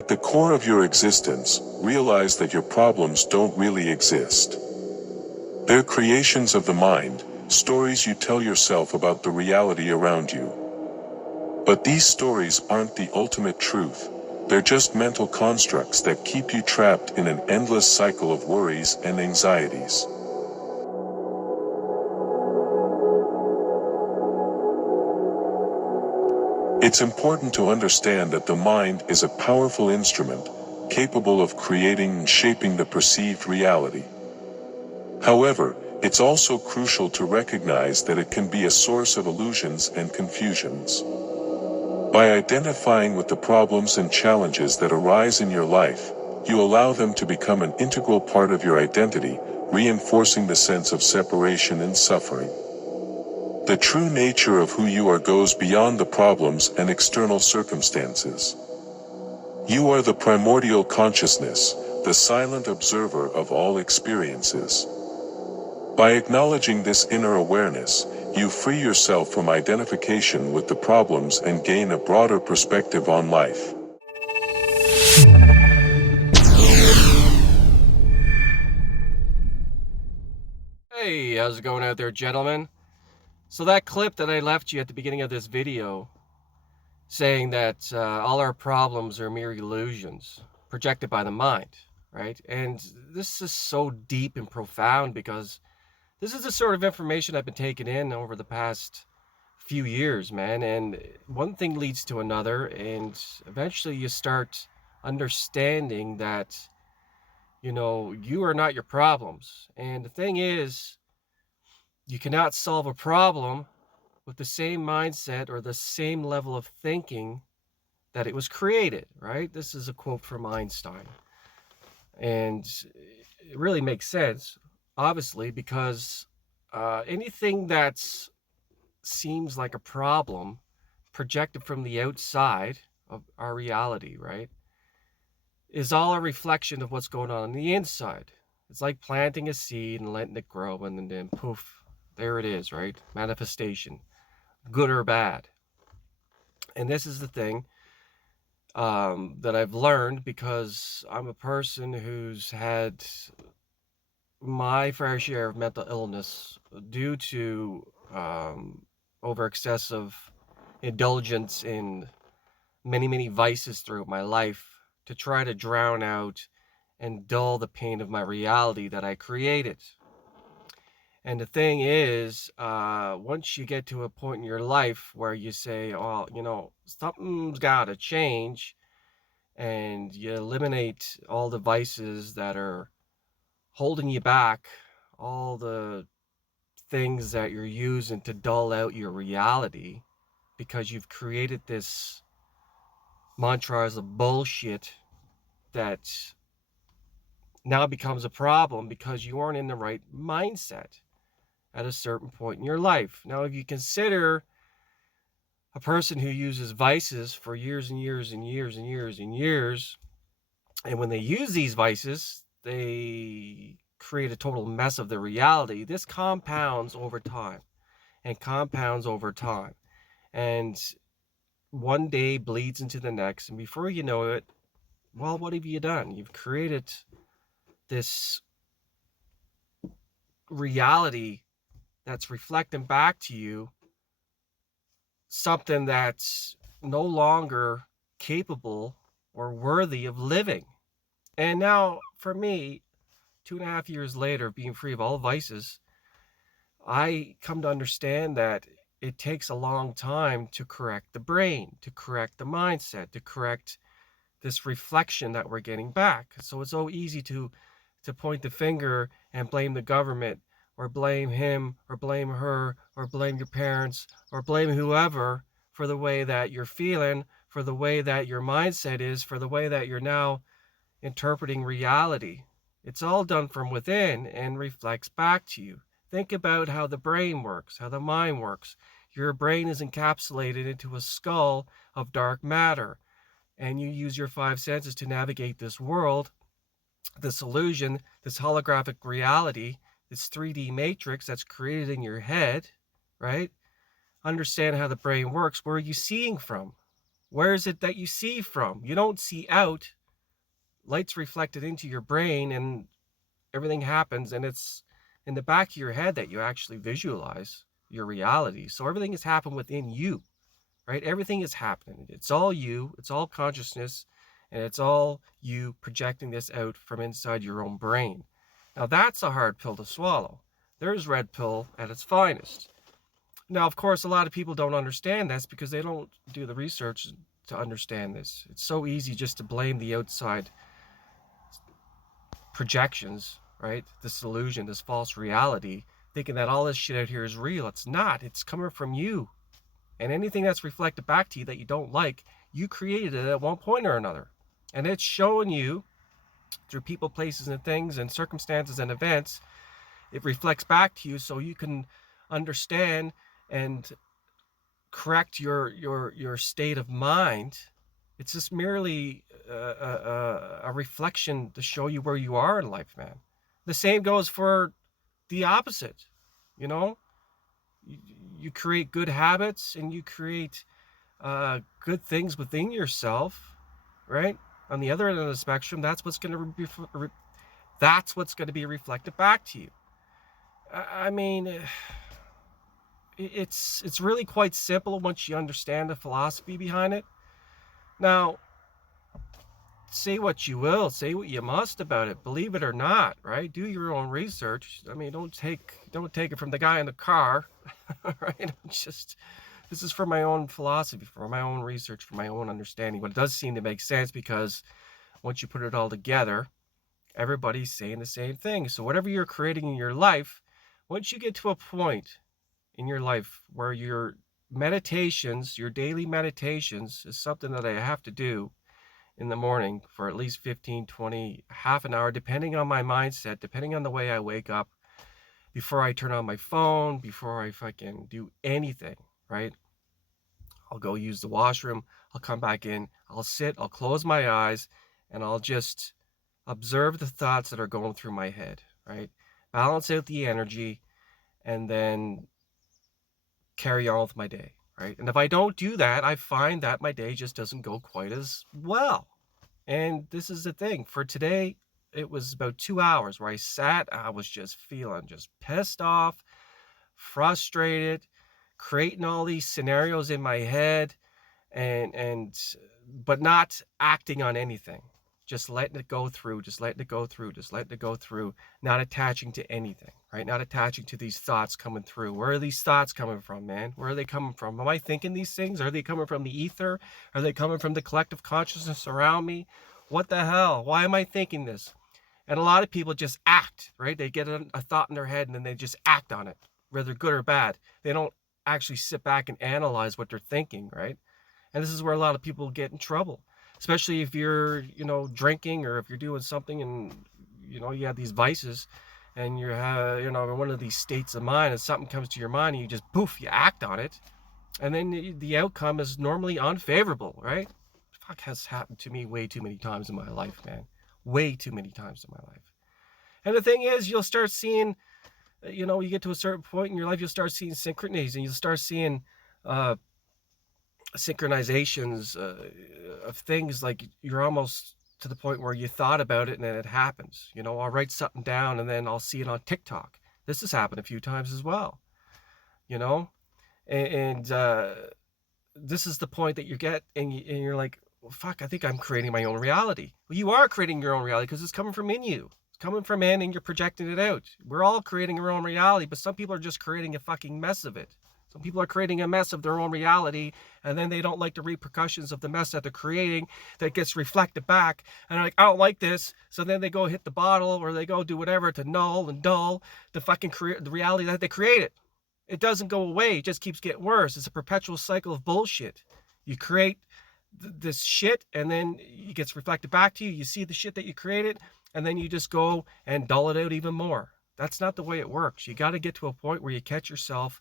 At the core of your existence, realize that your problems don't really exist. They're creations of the mind, stories you tell yourself about the reality around you. But these stories aren't the ultimate truth. They're just mental constructs that keep you trapped in an endless cycle of worries and anxieties. It's important to understand that the mind is a powerful instrument, capable of creating and shaping the perceived reality. However, it's also crucial to recognize that it can be a source of illusions and confusions. By identifying with the problems and challenges that arise in your life, you allow them to become an integral part of your identity, reinforcing the sense of separation and suffering. The true nature of who you are goes beyond the problems and external circumstances. You are the primordial consciousness, the silent observer of all experiences. By acknowledging this inner awareness, you free yourself from identification with the problems and gain a broader perspective on life. Hey, how's it going out there, gentlemen? So that clip that I left you at the beginning of this video saying that all our problems are mere illusions projected by the mind, right? And this is so deep and profound because this is the sort of information I've been taking in over the past few years, man. And one thing leads to another, and eventually you start understanding that, you are not your problems. And the thing is, you cannot solve a problem with the same mindset or the same level of thinking that it was created, right? This is a quote from Einstein. And it really makes sense, obviously, because anything that seems like a problem projected from the outside of our reality, right, is all a reflection of what's going on the inside. It's like planting a seed and letting it grow, and then poof, there it is, right? Manifestation, good or bad. And this is the thing that I've learned because I'm a person who's had my fair share of mental illness due to over excessive indulgence in many vices throughout my life to try to drown out and dull the pain of my reality that I created. And the thing is, once you get to a point in your life where you say, oh, something's got to change, and you eliminate all the vices that are holding you back, all the things that you're using to dull out your reality, because you've created this montage of bullshit that now becomes a problem because you aren't in the right mindset at a certain point in your life. Now, if you consider a person who uses vices for years and years and years and years and years, and when they use these vices, they create a total mess of the reality. This compounds over time and compounds over time. And one day bleeds into the next. And before you know it, well, what have you done? You've created this reality that's reflecting back to you something that's no longer capable or worthy of living. And now, for me, 2.5 years later, being free of all vices, I come to understand that it takes a long time to correct the brain, to correct the mindset, to correct this reflection that we're getting back. So it's so easy to point the finger and blame the government or blame him or blame her or blame your parents or blame whoever for the way that you're feeling, for the way that your mindset is, for the way that you're now interpreting reality. It's all done from within and reflects back to you. Think about how the brain works, how the mind works. Your brain is encapsulated into a skull of dark matter, and you use your five senses to navigate this world, this illusion, this holographic reality, this 3D matrix that's created in your head, right? Understand how the brain works. Where are you seeing from? Where is it that you see from? You don't see out. Light's reflected into your brain and everything happens, and it's in the back of your head that you actually visualize your reality. So everything has happened within you, right? Everything is happening. It's all you, it's all consciousness, and it's all you projecting this out from inside your own brain. Now that's a hard pill to swallow. There's red pill at its finest. Now, of course, a lot of people don't understand this because they don't do the research to understand this. It's so easy just to blame the outside projections, right? This illusion, this false reality, thinking that all this shit out here is real. It's not. It's coming from you. And anything that's reflected back to you that you don't like, you created it at one point or another. And it's showing you through people, places, and things and circumstances and events. It reflects back to you so you can understand and correct your state of mind. It's just merely a reflection to show you where you are in life, man. The same goes for the opposite. You know, you create good habits and you create good things within yourself, right? On the other end of the spectrum, that's what's going to be reflected back to you. I mean, it's really quite simple once you understand the philosophy behind it. Now, say what you will, say what you must about it, believe it or not, right? Do your own research. I mean, don't take it from the guy in the car, right? This is for my own philosophy, for my own research, for my own understanding. But it does seem to make sense because once you put it all together, everybody's saying the same thing. So whatever you're creating in your life, once you get to a point in your life where your meditations, your daily meditations is something that I have to do in the morning for at least 15, 20, half an hour, depending on my mindset, depending on the way I wake up, before I turn on my phone, before I fucking do anything, right? I'll go use the washroom, I'll come back in, I'll sit, I'll close my eyes, and I'll just observe the thoughts that are going through my head, right? Balance out the energy, and then carry on with my day, right? And if I don't do that, I find that my day just doesn't go quite as well. And this is the thing. For today, it was about 2 hours where I sat, I was just feeling just pissed off, frustrated, creating all these scenarios in my head, but not acting on anything. Just letting it go through, not attaching to anything, right? Not attaching to these thoughts coming through. Where are these thoughts coming from, man? Where are they coming from? Am I thinking these things? Are they coming from the ether? Are they coming from the collective consciousness around me? What the hell? Why am I thinking this? And a lot of people just act, right? They get a thought in their head and then they just act on it, whether good or bad. They don't actually sit back and analyze what they're thinking, right? And this is where a lot of people get in trouble. Especially if you're, drinking, or if you're doing something and, you have these vices and you're, in one of these states of mind, and something comes to your mind and you just, poof, you act on it. And then the outcome is normally unfavorable, right? Fuck, has happened to me way too many times in my life, man. Way too many times in my life. And the thing is, you'll start seeing, you get to a certain point in your life, you'll start seeing synchronies, and you'll start seeing, synchronizations of things, like you're almost to the point where you thought about it and then it happens. I'll write something down and then I'll see it on TikTok. This has happened a few times as well, and this is the point that you get, and you're like, well, fuck, I think I'm creating my own reality. Well, you are creating your own reality because it's coming from in you. It's coming from in, and you're projecting it out. We're all creating our own reality, but some people are just creating a fucking mess of it. Some people are creating a mess of their own reality, and then they don't like the repercussions of the mess that they're creating that gets reflected back. And they're like, I don't like this. So then they go hit the bottle, or they go do whatever to null and dull the fucking the reality that they created. It doesn't go away. It just keeps getting worse. It's a perpetual cycle of bullshit. You create this shit, and then it gets reflected back to you. You see the shit that you created, and then you just go and dull it out even more. That's not the way it works. You got to get to a point where you catch yourself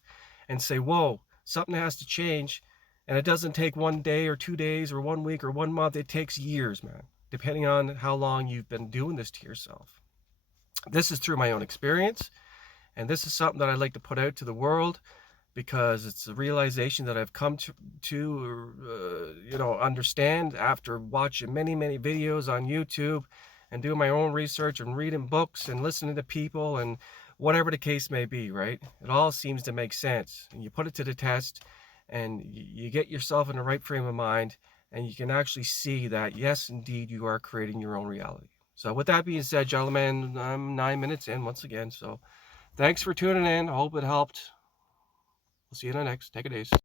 and say, whoa, something has to change. And it doesn't take 1 day or 2 days or 1 week or 1 month. It takes years, man, depending on how long you've been doing this to yourself. This is through my own experience. And this is something that I'd like to put out to the world, because it's a realization that I've come to understand after watching many, many videos on YouTube and doing my own research and reading books and listening to people and whatever the case may be, right? It all seems to make sense. And you put it to the test and you get yourself in the right frame of mind, and you can actually see that, yes, indeed, you are creating your own reality. So with that being said, gentlemen, I'm 9 minutes in once again. So thanks for tuning in. I hope it helped. We'll see you in the next. Take it easy.